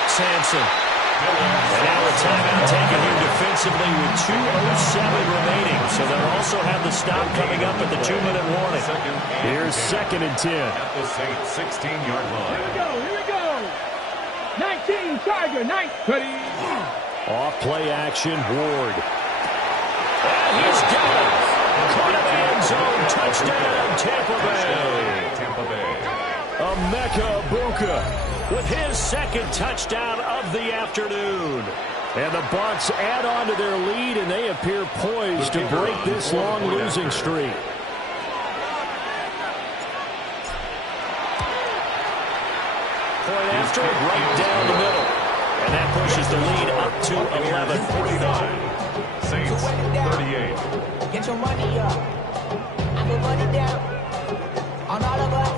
Sampson. And now a timeout taken here defensively with 2:07 remaining. So they'll also have the stop coming up at the 2-minute warning. Here's 2nd and 10. At the Saints 16-yard line. Here we go. 19, Tiger, 9. Off play action, Ward. And he's got it. Caught in the end zone. Touchdown, Tampa Bay. Tampa Bay. Emeka Egbuka with his 2nd touchdown of the afternoon. And the Bucs add on to their lead, and they appear poised to break this long losing streak. Point after it, right down the middle. And that pushes the lead up to 11. 49. Saints 38. Get your money up. I put money down on all of us.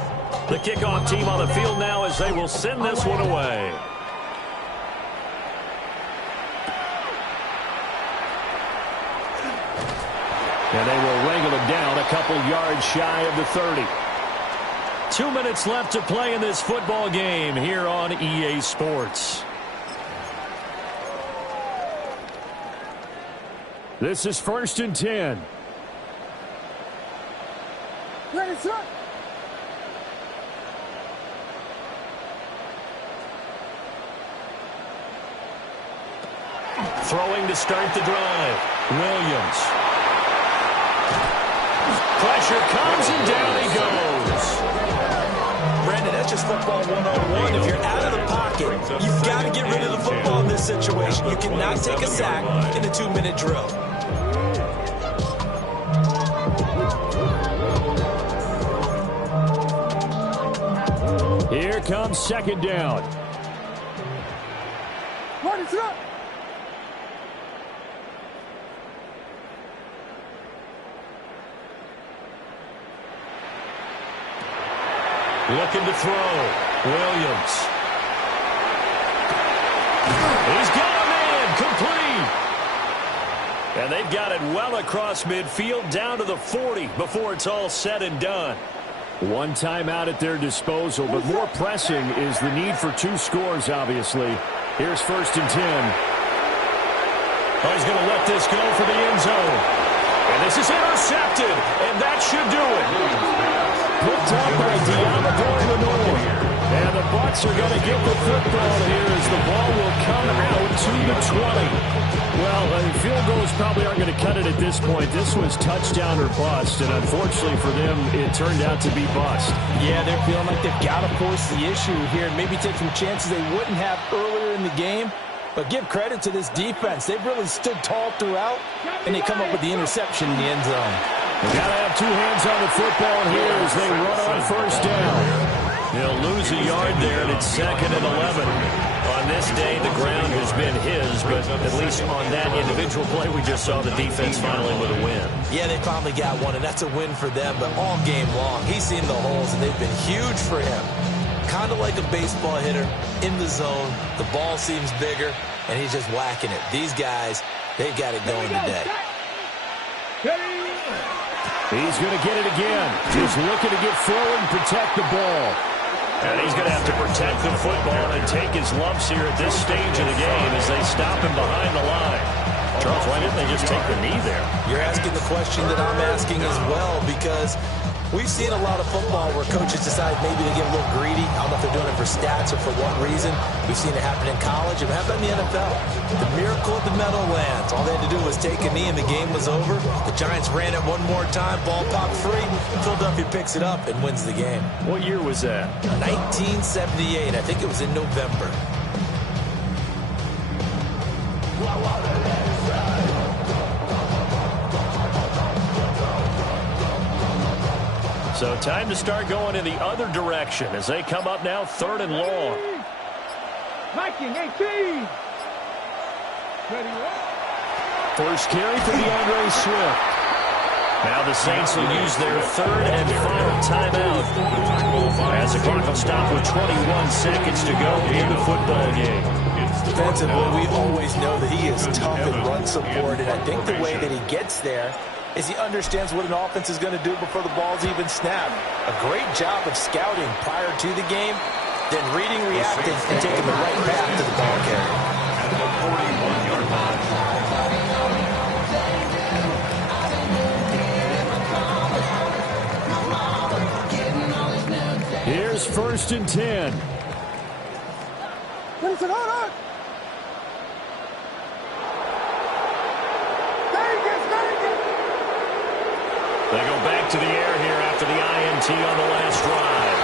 The kickoff team on the field now as they will send this one away. And they will wrangle him down a couple yards shy of the 30. 2 minutes left to play in this football game here on EA Sports. This is 1st and 10. Ready, sir. Throwing to start the drive. Williams. Pressure comes and down he goes. Brandon, that's just football 101. If you're out of the pocket, you've got to get rid of the football in this situation. You cannot take a sack in a 2-minute drill. Here comes 2nd down. What is up? Looking to throw. Williams. He's got a man. Complete. And they've got it well across midfield down to the 40 before it's all said and done. One timeout at their disposal, but more pressing is the need for 2 scores, obviously. Here's 1st and 10. Oh, he's going to let this go for the end zone. And this is intercepted, and that should do it. Picked up by Deontay. And the Bucs are going to get the football here as the ball will come out to the 20. Well, field goals probably aren't going to cut it at this point. This was touchdown or bust, and unfortunately for them, it turned out to be bust. Yeah, they're feeling like they've got to force the issue here and maybe take some chances they wouldn't have earlier in the game. But give credit to this defense. They've really stood tall throughout, and they come up with the interception in the end zone. They got to have two hands on the football here as they run on first down. He'll lose a yard there, and it's 2nd and 11. On this day, the ground has been his, but at least on that individual play, we just saw the defense finally with a win. Yeah, they finally got one, and that's a win for them, but all game long, he's seen the holes, and they've been huge for him. Kind of like a baseball hitter in the zone. The ball seems bigger, and he's just whacking it. These guys, they've got it going today. He's going to get it again. Just looking to get forward and protect the ball. And he's going to have to protect the football and take his lumps here at this stage of the game as they stop him behind the line. Charles, why didn't they just take the knee there? You're asking the question that I'm asking as well, because we've seen a lot of football where coaches decide maybe to get a little greedy. I don't know if they're doing it for stats or for what reason. We've seen it happen in college and happen in the NFL. The miracle of the Meadowlands. All they had to do was take a knee and the game was over. The Giants ran it one more time. Ball popped free. Philadelphia picks it up and wins the game. What year was that? 1978. I think it was in November. So time to start going in the other direction as they come up now 3rd and long. Viking 18. First carry for DeAndre Swift. Now the Saints will use their 3rd and final timeout as the clock will stop with 21 seconds to go in the football game. Defensively, we always know that he is tough in run support, and I think the way that he gets there is he understands what an offense is going to do before the ball's even snapped. A great job of scouting prior to the game, then reading, reacting, and taking the right path to the ball carrier. At the 41-yard line. Here's 1st and 10. They go back to the air here after the INT on the last drive.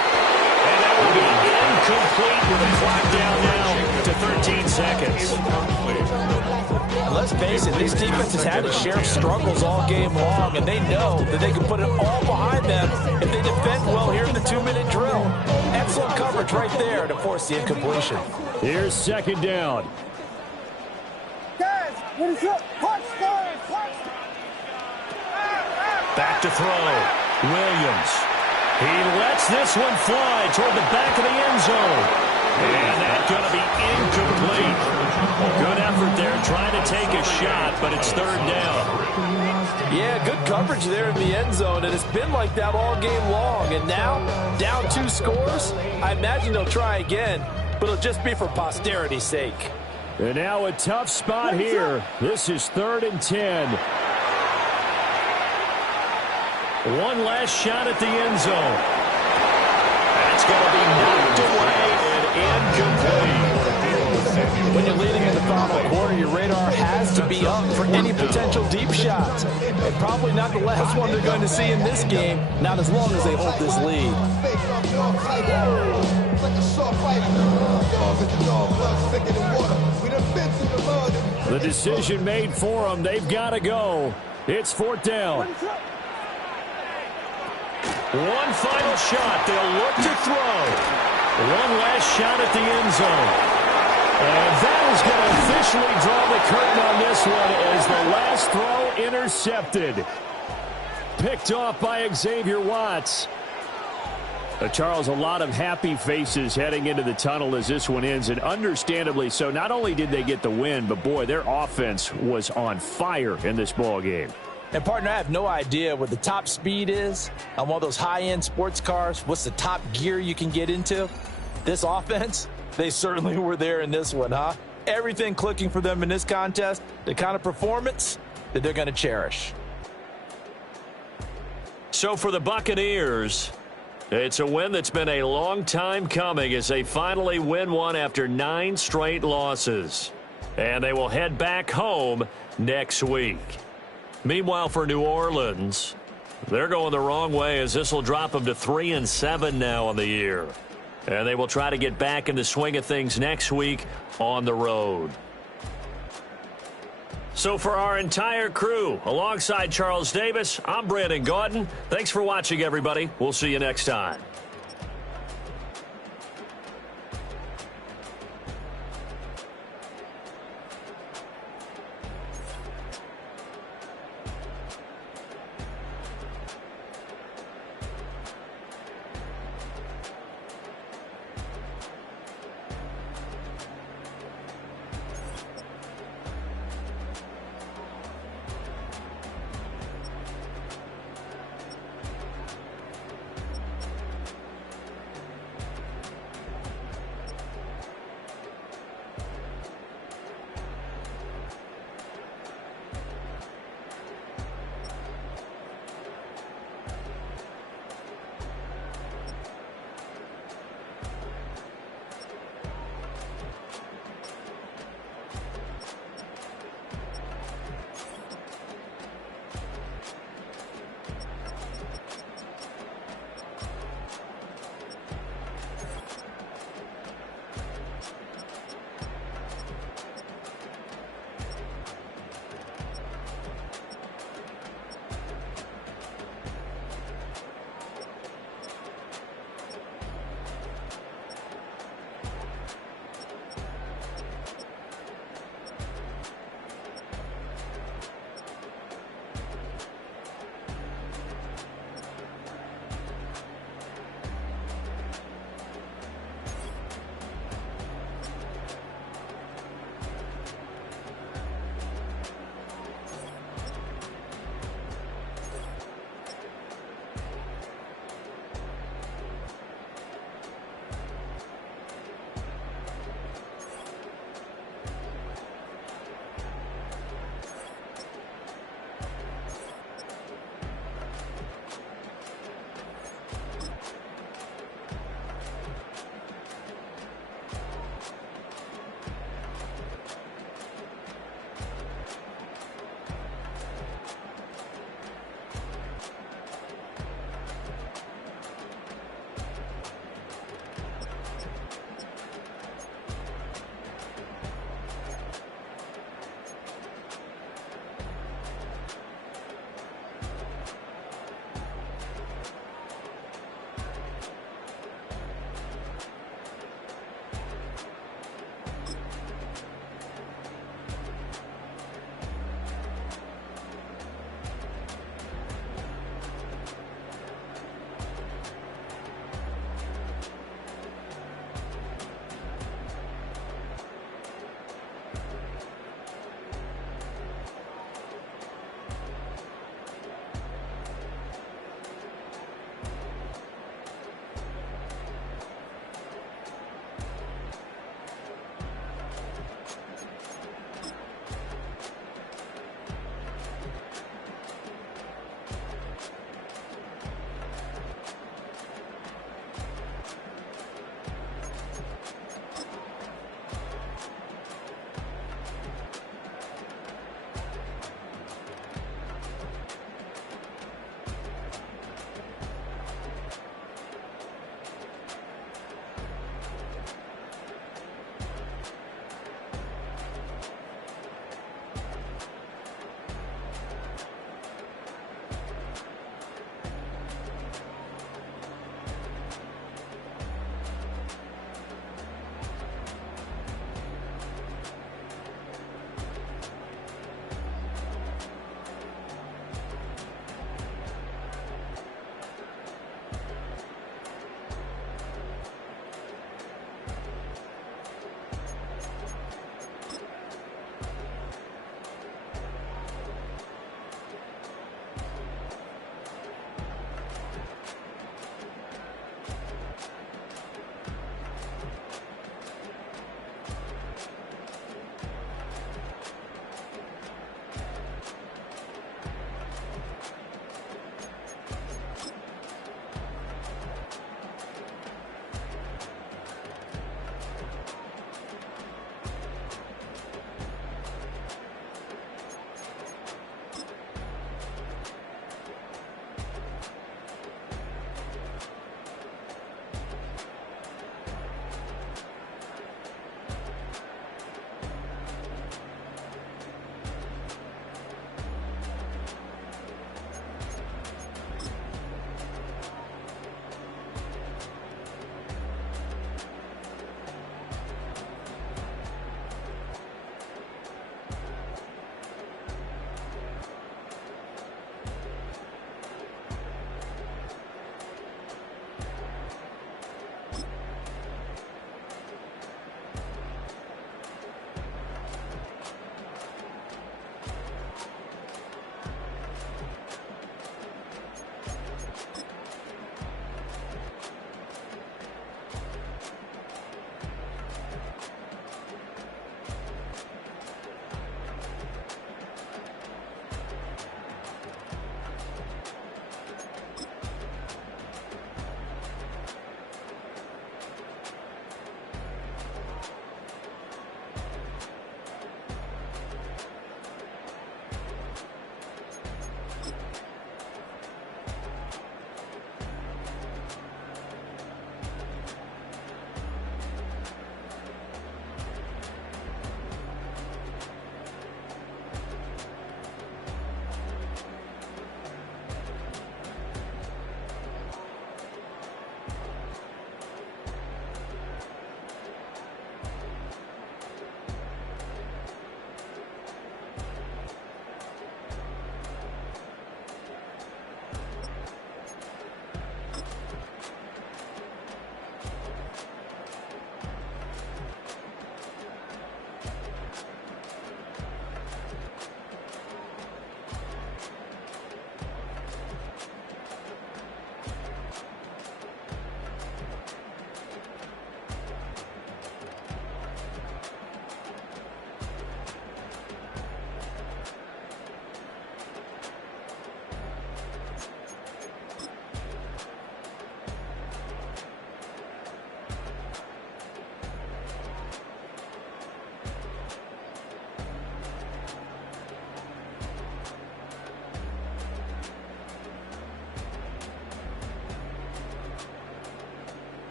And that will be incomplete with a clock down now to 13 seconds. Let's face it, this defense has had its share of struggles all game long, and they know that they can put it all behind them if they defend well here in the 2-minute drill. Excellent coverage right there to force the incompletion. Here's 2nd down. Guys, what is up? Back to throw. Williams. He lets this one fly toward the back of the end zone. And that's going to be incomplete. Good effort there trying to take a shot, but it's 3rd down. Yeah, good coverage there in the end zone, and it's been like that all game long. And now, down 2 scores, I imagine they'll try again, but it'll just be for posterity's sake. And now a tough spot here. This is 3rd and 10. One last shot at the end zone. That's going to be knocked away and incomplete. When you're leading in the final quarter, your radar has to be up for any potential deep shots. And probably not the last one they're going to see in this game, not as long as they hold this lead. The decision made for them. They've got to go. It's 4th down. One final shot. They'll look to throw. One last shot at the end zone. And that is going to officially draw the curtain on this one as the last throw intercepted. Picked off by Xavier Watts. Charles, a lot of happy faces heading into the tunnel as this one ends, and understandably so. Not only did they get the win, but boy, their offense was on fire in this ball game. And, partner, I have no idea what the top speed is on one of those high-end sports cars. What's the top gear you can get into? This offense, they certainly were there in this one, huh? Everything clicking for them in this contest, the kind of performance that they're going to cherish. So for the Buccaneers, it's a win that's been a long time coming as they finally win one after 9 straight losses. And they will head back home next week. Meanwhile, for New Orleans, they're going the wrong way as this will drop them to 3-7 now on the year. And they will try to get back in the swing of things next week on the road. So for our entire crew, alongside Charles Davis, I'm Brandon Gaudin. Thanks for watching, everybody. We'll see you next time.